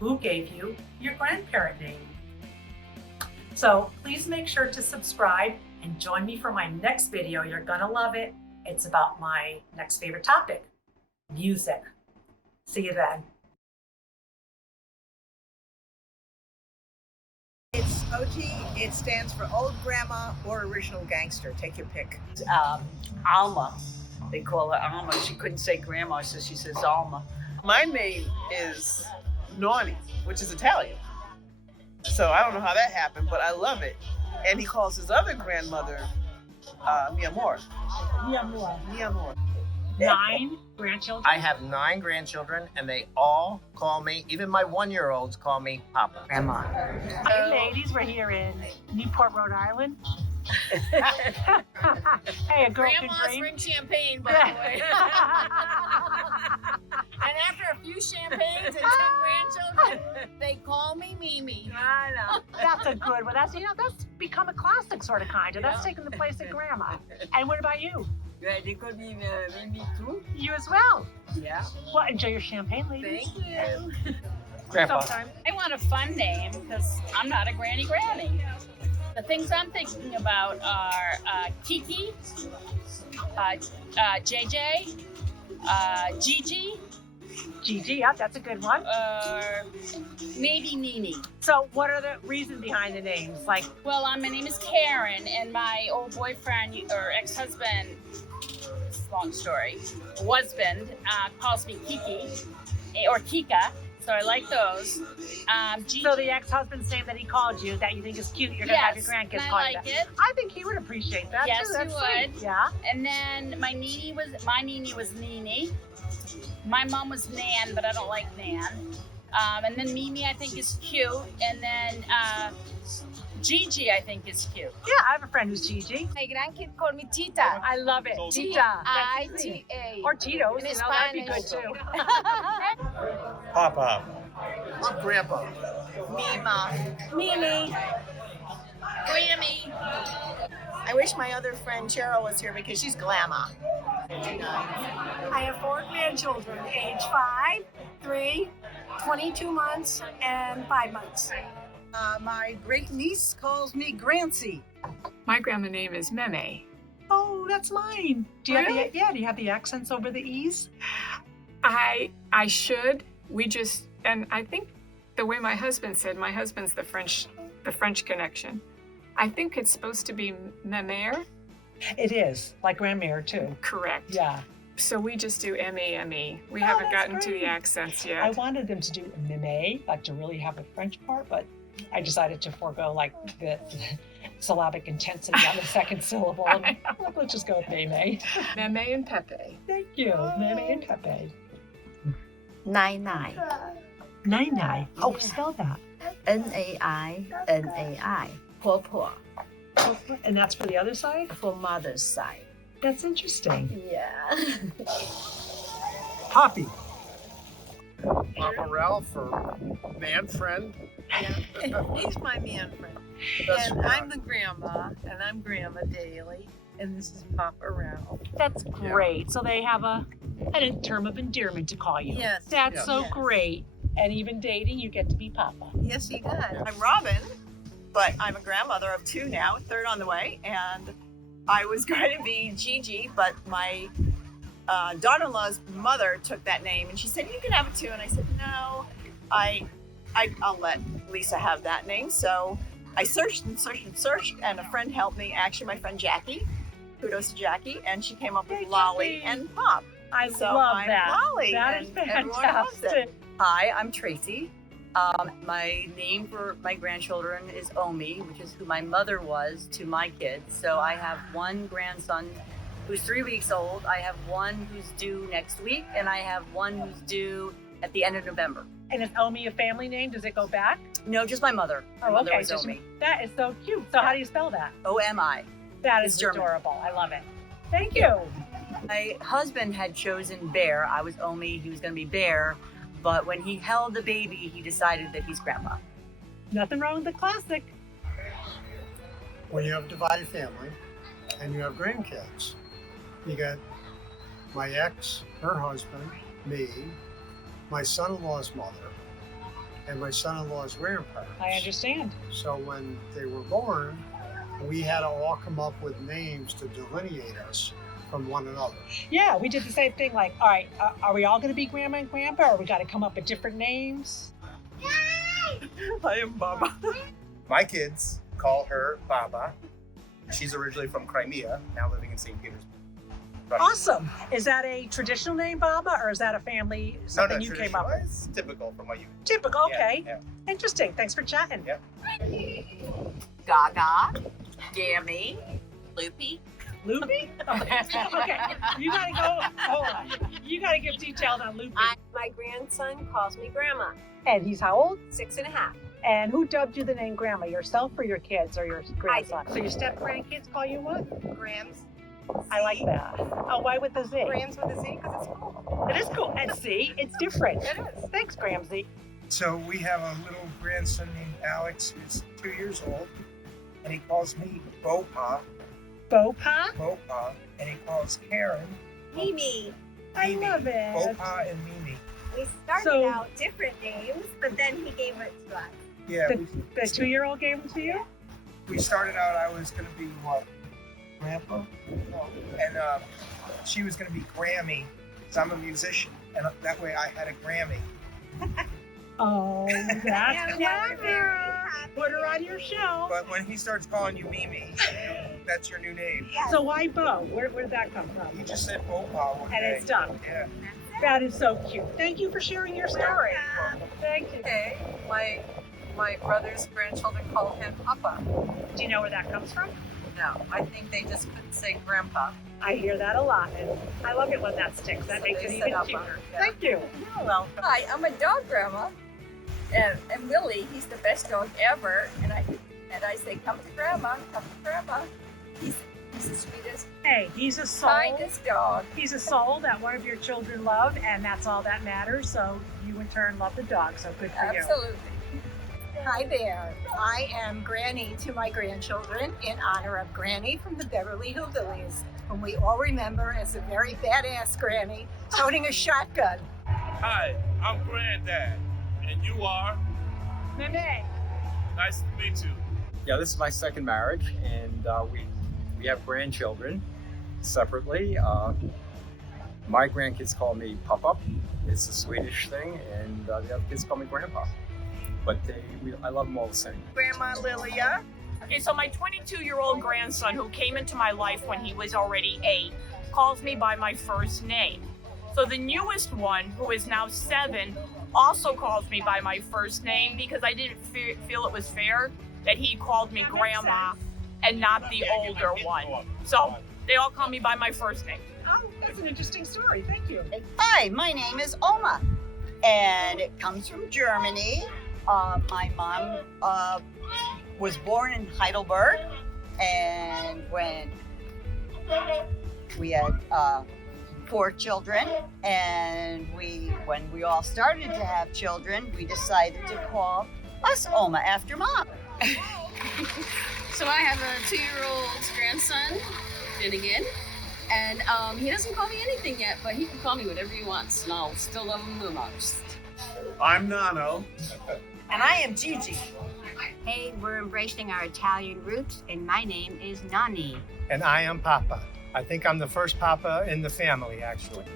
who gave you your grandparent name. So please make sure to subscribe and join me for my next video. You're gonna love it. It's about my next favorite topic, music. See you then. It's OG, it stands for Old Grandma or Original Gangster. Take your pick. Alma. They call her Alma. She couldn't say grandma, so she says Alma. My name is Naughty, which is Italian. So I don't know how that happened, but I love it. And he calls his other grandmother Mi Amor. Mi amor. Mi Amor. 9 grandchildren. I have 9 grandchildren, and they all call me, even my 1-year-olds call me Papa. Grandma. Hi, ladies. We're here in Newport, Rhode Island. Hey, a girl can Grandmas dream. drink champagne, by the way. And after a few champagnes and 10 grandchildren, they call me Mimi. I know. That's a good one. That's become a classic sort of kind of. That's taken the place of grandma. And what about you? They call me Mimi too. You as well. Yeah. Well, enjoy your champagne, ladies. Thank you. Grandpa. Sometime. I want a fun name because I'm not a granny. The things I'm thinking about are Kiki, JJ, Gigi, Gigi, yeah, that's a good one. or maybe Nini. So what are the reasons behind the names? Like, Well, my name is Karen, and my old boyfriend or ex-husband, long story, husband, calls me Kiki or Kika, so I like those. Gigi, so the ex-husband's name that he called you that you think is cute, you're gonna have your yes, grandkids and I call you like that. it. I think he would appreciate that Yes, too. That's he sweet. would. Yeah. And then my Nini was Nini. My mom was Nan, but I don't like Nan. And then Mimi I think is cute, and then Gigi I think is cute. Yeah, I have a friend who's Gigi. My grandkid called me Tita. I love it. Tita. That's sweet. T-I-T-A. Or Tito's, In you know, that'd be good Spanish. too. Papa. Grandpa. Mima. Mimi. Grammy. I wish my other friend Cheryl was here because she's Glamma. I have 4 grandchildren, age 5, 3, 22 months, and 5 months. My great niece calls me Grancy. My grandma name is Meme. Oh, that's mine. Do you Really? have the have the accents over the E's? I should. We just, and I think the way my husband said, my husband's the French connection. I think it's supposed to be Memere. It is, like grandmere too. Correct. Yeah. So we just do M-E-M-E. We Oh, haven't that's gotten to great. the accents yet. I wanted them to do meme, like to really have a French part, but I decided to forego like the syllabic intensity on the second syllable. And like, let's just go with meme. Meme and Pepe. Thank you, meme and Pepe. Nai. Nai Nai. Oh, spell that. N-A-I-N-A-I. 婆婆 And that's for the other side? for mother's side. That's interesting. Yeah. Poppy. Papa Ralph or man friend. He's my man friend. That's And right. I'm the grandma, and I'm Grandma Daly, and this is Papa Ralph. That's great. So they have a term of endearment to call you. Yes. That's Yes. so Yes. great. And even dating, you get to be Papa. Yes, he does. I'm Robin, but I'm a grandmother of 2 now, 3rd on the way, and I was going to be Gigi, but my daughter-in-law's mother took that name, and she said, you can have it too, and I said, no, I'll let Lisa have that name. So I searched and searched and searched, and a friend helped me, actually my friend Jackie, kudos to Jackie, and she came up with Hey, Lolly Jackie. and Pop. I So love I'm that. Lolly, That is and everyone loves it. fantastic. Hi, I'm Tracy. My name for my grandchildren is Omi, which is who my mother was to my kids. So I have one grandson who's 3 weeks old. I have one who's due next week, and I have one who's due at the end of November. And is Omi a family name? Does it go back? No, just my mother. My Oh, mother okay. was Just- Omi. That is so cute. So how do you spell that? O-M-I. That It's is German. adorable. I love it. Thank you. My husband had chosen Bear. I was Omi. He was going to be Bear. But when he held the baby, he decided that he's Grandpa. Nothing wrong with the classic. When you have a divided family and you have grandkids, you got my ex, her husband, me, my son-in-law's mother, and my son-in-law's grandparents. I understand. So when they were born, we had to all come up with names to delineate us from one another. Yeah, we did the same thing. Like, all right, are we all going to be grandma and grandpa, or we got to come up with different names? I am Baba. My kids call her Baba. She's originally from Crimea, now living in St. Petersburg. Russia. Awesome. Is that a traditional name, Baba, or is that a family something you came up with? It's typical from what you. Typical. Okay. Yeah. Interesting. Thanks for chatting. Yeah. Gaga, Gammy, Loopy. Loopy? Okay. You gotta go. Hold on. You gotta give details on Loopy. My grandson calls me Grandma, And he's how old? 6.5. And who dubbed you the name Grandma? Yourself or your kids or your grandson? did. So your step grandkids call you what? Grams. I like that. Oh, why with the Z? Grams with a Z because it's cool. It is cool. And Z, it's different. It is. Thanks, Gramsy. So we have a little grandson named Alex who's 2 years old, and he calls me Bopa, Bopa? and he calls Karen Mimi. I Mimi. love it. Bopa and Mimi. We started So- out different names, but then he gave it to us. Yeah, The 2-year-old gave them to you? we started out, I was going to be what? Grandpa? No. And she was going to be Grammy, because I'm a musician, and that way I had a Grammy. Oh, that's Yeah, we're very clever. happy. Put her on your show. But when he starts calling you Mimi, that's your new name. So why Bo? Where did that come from? He just said Bopa one And day. it's done. Yeah. That is so cute. Thank you for sharing your story. Thank you. Okay, my brother's grandchildren call him Papa. Do you know where that comes from? No, I think they just couldn't say Grandpa. I hear that a lot, and I love it when that sticks. That So makes they it said even Papa. cuter. Yeah. Thank you. You're welcome. Hi, I'm a dog grandma, and Willie, he's the best dog ever. And I say, come to grandma, come to grandma. He's the sweetest, Hey, he's a soul. kindest dog. He's a soul that one of your children love, and that's all that matters. So you in turn love the dog. So good for you. Absolutely. Hi there. I am Granny to my grandchildren in honor of Granny from the Beverly Hillbillies, whom we all remember as a very badass Granny toting a shotgun. Hi, I'm Granddad, and you are? Nene. Nice to meet you. Yeah, this is my second marriage, and we have grandchildren separately. My grandkids call me Papa. It's a Swedish thing, and the other kids call me Grandpa. But I love them all the same. Grandma Lilia. Okay, so my 22-year-old grandson, who came into my life when he was already 8, calls me by my first name. So the newest one, who is now 7, also calls me by my first name because I didn't feel it was fair that he called me Grandma and not the older one. So they all call me by my first name. Oh, that's an interesting story. Thank you. Hi, my name is Oma, and it comes from Germany. My mom was born in Heidelberg, and when we had 4 children, and when we all started to have children, we decided to call us Oma after Mom. So I have a 2-year-old grandson, Finnegan, and he doesn't call me anything yet, but he can call me whatever he wants, and I'll still love him the most. I'm Nano. And I am Gigi. Hey, we're embracing our Italian roots, and my name is Nani. And I am Papa. I think I'm the first Papa in the family, actually.